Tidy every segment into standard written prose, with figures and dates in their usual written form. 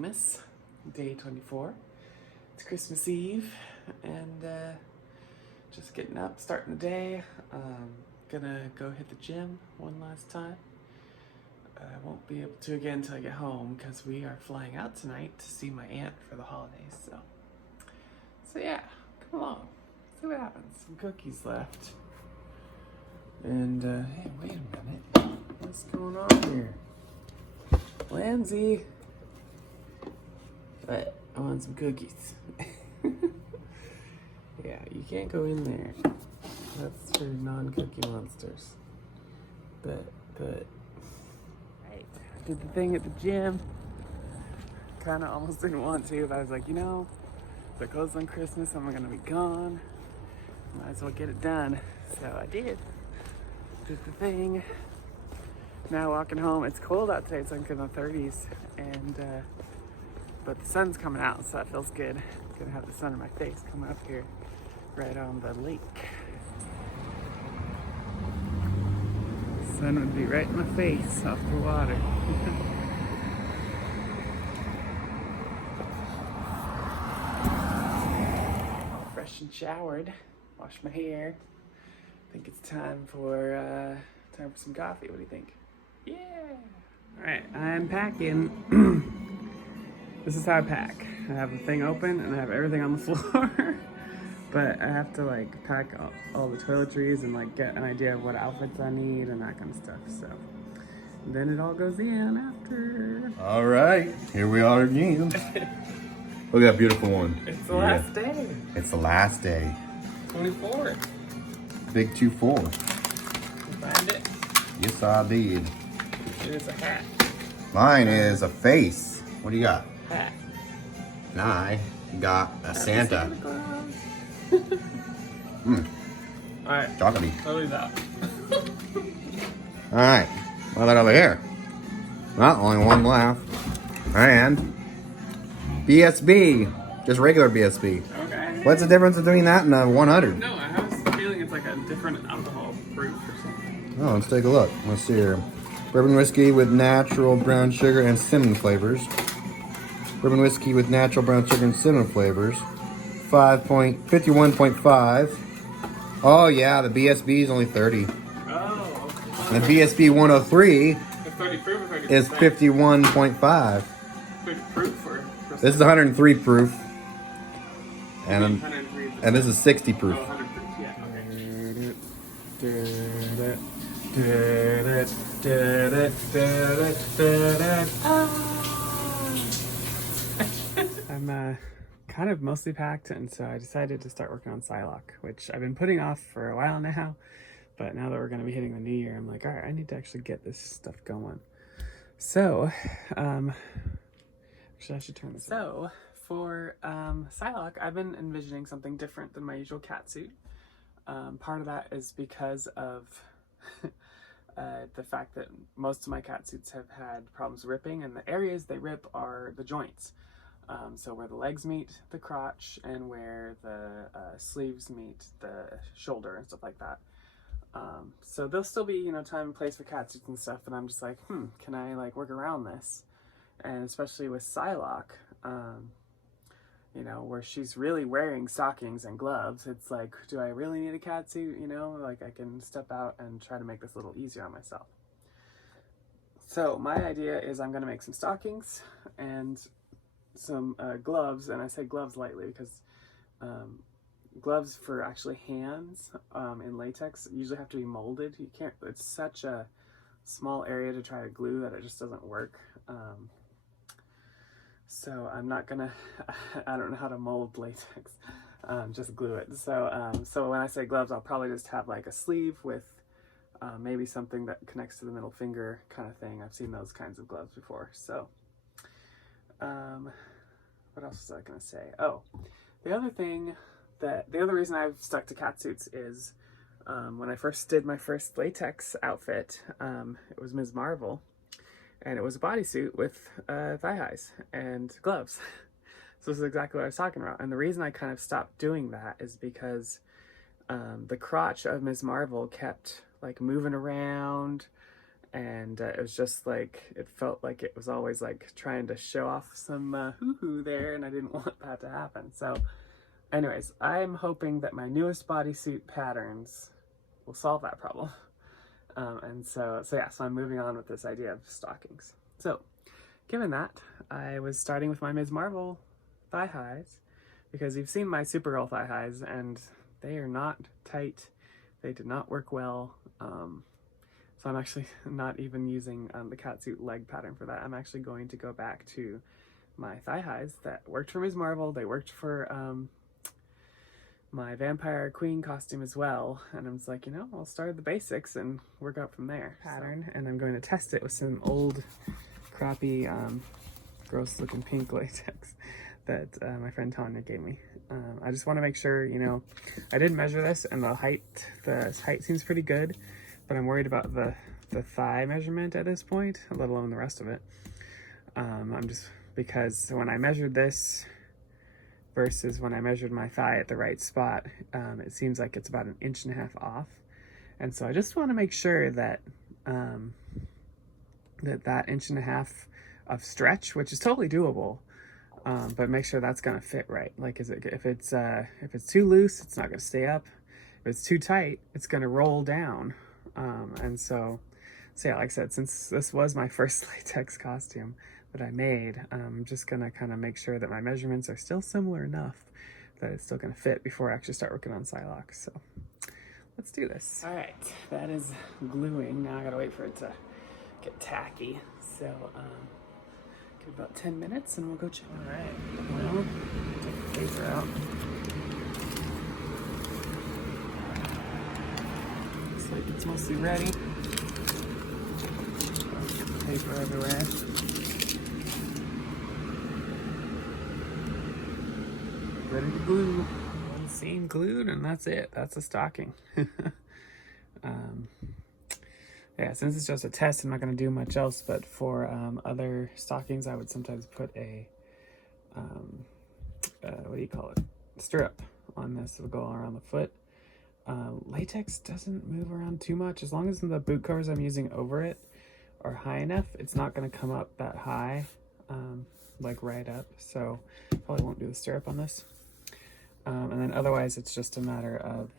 Vlogmas, day 24. It's Christmas Eve, and just getting up, starting the day. Gonna go hit the gym one last time. I won't be able to again until I get home because we are flying out tonight to see my aunt for the holidays. So yeah, come along, see what happens. Some cookies left, and hey, wait a minute, what's going on here? Landsy, but I want some cookies. Yeah, you can't go in there. That's for non-cookie monsters. But, right. I did the thing at the gym. Kind of almost didn't want to, but I was like, you know, if it goes on Christmas, I'm gonna be gone. Might as well get it done. So I did. Did the thing. Now walking home, it's cold out today. It's like in the 30s, and but the sun's coming out, so that feels good. I'm gonna have the sun in my face coming up here, right on the lake. The sun would be right in my face off the water. Fresh and showered, washed my hair. I think it's time for some coffee. What do you think? Yeah. All right, I'm packing. This is how I pack. I have the thing open and I have everything on the floor, but I have to like pack all the toiletries and like get an idea of what outfits I need and that kind of stuff. So then it all goes in after. All right, here we are again. Look at that beautiful one. It's the last day. It's the last day. 24. Big 2-4. You find it? Yes, I did. It is a hat. Mine is a face. What do you got? Hat. And I got a Santa. Alright. Chocolatey. I'll leave that. All right, what about over here? Well, only one left. And BSB, just regular BSB. Okay. What's the difference between that and a 100? No, I have a feeling it's like a different alcohol proof or something. Oh, let's take a look. Let's see here. Bourbon whiskey with natural brown sugar and cinnamon flavors. Bourbon whiskey with natural brown sugar and cinnamon flavors. 51.5. Oh yeah, the BSB is only 30. Oh. And the BSB 103 It's 30 proof or 30%? is 51.5. 30 proof or percent? This is 103 proof. And 103. and this is 60 proof. Oh, 100 proof. Yeah, okay. I'm kind of mostly packed, and so I decided to start working on Psylocke, which I've been putting off for a while now. But now that we're going to be hitting the new year, I'm like, all right, I need to actually get this stuff going. So, actually, I should turn this. So, for Psylocke, I've been envisioning something different than my usual cat suit. Part of that is because of the fact that most of my cat suits have had problems ripping, and the areas they rip are the joints. So where the legs meet the crotch and where the sleeves meet the shoulder and stuff like that. So there'll still be, you know, time and place for cat suits and stuff, and I'm just like, can I like work around this? And especially with Psylocke, you know, where she's really wearing stockings and gloves, it's like, do I really need a cat suit? You know, like I can step out and try to make this a little easier on myself. So my idea is I'm going to make some stockings and some gloves, and I say gloves lightly because gloves for actually hands in latex usually have to be molded. You can't, it's such a small area to try to glue that it just doesn't work. So I'm not gonna, I don't know how to mold latex, just glue it. So so when I say gloves, I'll probably just have like a sleeve with maybe something that connects to the middle finger kind of thing. I've seen those kinds of gloves before. So what else was I gonna say? Oh, the other reason I've stuck to cat suits is when I first did my first latex outfit, it was Ms. Marvel, and it was a bodysuit with thigh highs and gloves. So this is exactly what I was talking about. And the reason I kind of stopped doing that is because the crotch of Ms. Marvel kept like moving around and it was just like, it felt like it was always like trying to show off some hoo-hoo there, and I didn't want that to happen. So anyways, I'm hoping that my newest bodysuit patterns will solve that problem. And so I'm moving on with this idea of stockings. So given that, I was starting with my Ms. Marvel thigh highs, because you've seen my Supergirl thigh highs and they are not tight. They did not work well. So I'm actually not even using the catsuit leg pattern for that. I'm actually going to go back to my thigh highs that worked for Ms. Marvel. They worked for my Vampire Queen costume as well. And I was like, you know, I'll start at the basics and work out from there. Pattern, and I'm going to test it with some old crappy gross looking pink latex that my friend Tanya gave me. I just want to make sure, you know, I did measure this and the height seems pretty good, but I'm worried about the thigh measurement at this point, let alone the rest of it. I'm just, because when I measured this versus when I measured my thigh at the right spot, it seems like it's about 1.5 inches off. And so I just want to make sure that that 1.5 inches of stretch, which is totally doable, but make sure that's gonna fit right. Like, if it's too loose, it's not gonna stay up. If it's too tight, it's gonna roll down. And so yeah, like I said, since this was my first latex costume that I made, I'm just gonna kind of make sure that my measurements are still similar enough that it's still gonna fit before I actually start working on Psylocke. So let's do this. All right, that is gluing. Now I gotta wait for it to get tacky. So give about 10 minutes and we'll go check. All right, well, take the paper out. Looks like it's mostly ready. Get the paper everywhere. Ready to glue. One seam glued, and that's it. That's a stocking. Yeah, since it's just a test, I'm not going to do much else, but for other stockings, I would sometimes put a, what do you call it? Strip on this. It'll go around the foot. Latex doesn't move around too much. As long as the boot covers I'm using over it are high enough, it's not going to come up that high, like right up. So probably won't do the stirrup on this. And then otherwise, it's just a matter of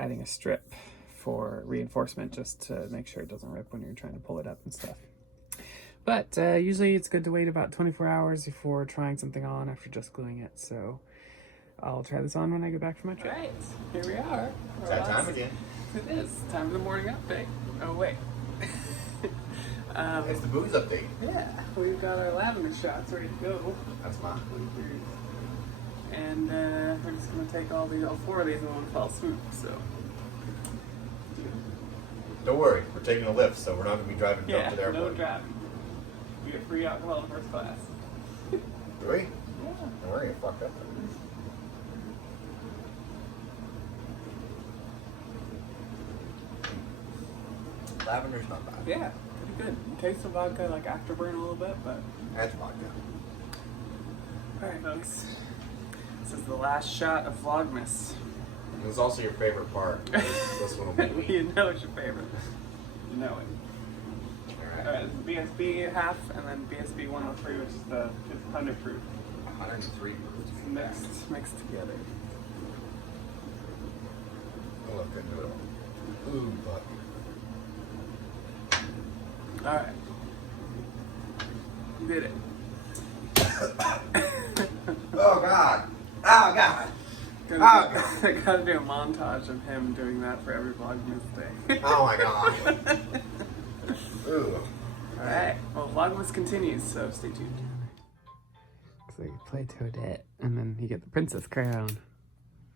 adding a strip for reinforcement, just to make sure it doesn't rip when you're trying to pull it up and stuff. But usually it's good to wait about 24 hours before trying something on after just gluing it. So I'll try this on when I get back from my trip. All right, here we are. It's that time again. It is time for the morning update. Oh wait. It's the booze update. Yeah, we've got our lavender shots ready to go. That's mine. And we're just gonna take all 4 of these in one fell swoop. So Don't worry, we're taking a lift, so we're not going to be driving up yeah, to the airport. no driving. We get free alcohol in first class. Do we? Yeah. Don't worry, get fucked up. Lavender's not bad. Yeah, pretty good. Taste of vodka, like afterburn a little bit, but. That's vodka. Alright, folks. This is the last shot of Vlogmas. This is also your favorite part. This one will be. You know it's your favorite. You know it. Alright, BSB half and then BSB 103, which is the 100 proof. 103 proof. Mixed together. Oh, look, good noodle. Ooh, but. Alright. You did it. Oh, God. Oh, God. I gotta do a montage of him doing that for every Vlogmas day. Oh, my God. Ooh. Alright, well, Vlogmas continues, so stay tuned. Looks like you play Toadette, and then you get the princess crown.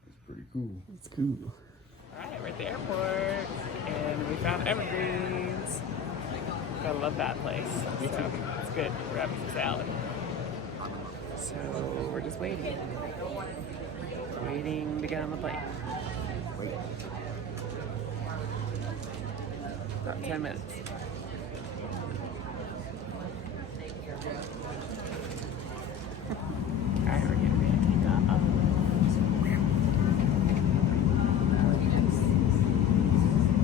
That's pretty cool. It's cool. Alright, we're at the airport, and we found Evergreens. I love that place. So it's good. We're having some salad. So we're just waiting. Waiting to get on the plane. Wait. About 10 minutes. Alright, we're getting ready to take off.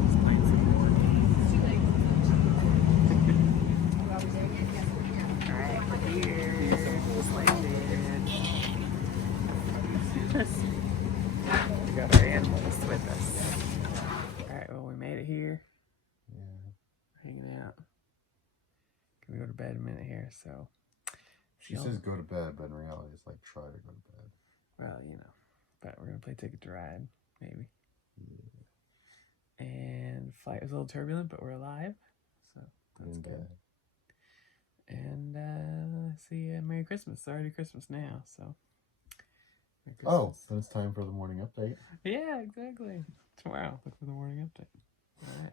Just playing some more games. here, so She says go to bed, but in reality, it's like try to go to bed. Well, you know, but we're gonna play Ticket to Ride, maybe. Yeah. And flight was a little turbulent, but we're alive, so that's good. And see, Merry Christmas. It's already Christmas now, so. Merry Christmas. Oh, then it's time for the morning update. Yeah, exactly. Tomorrow, look for the morning update. All right.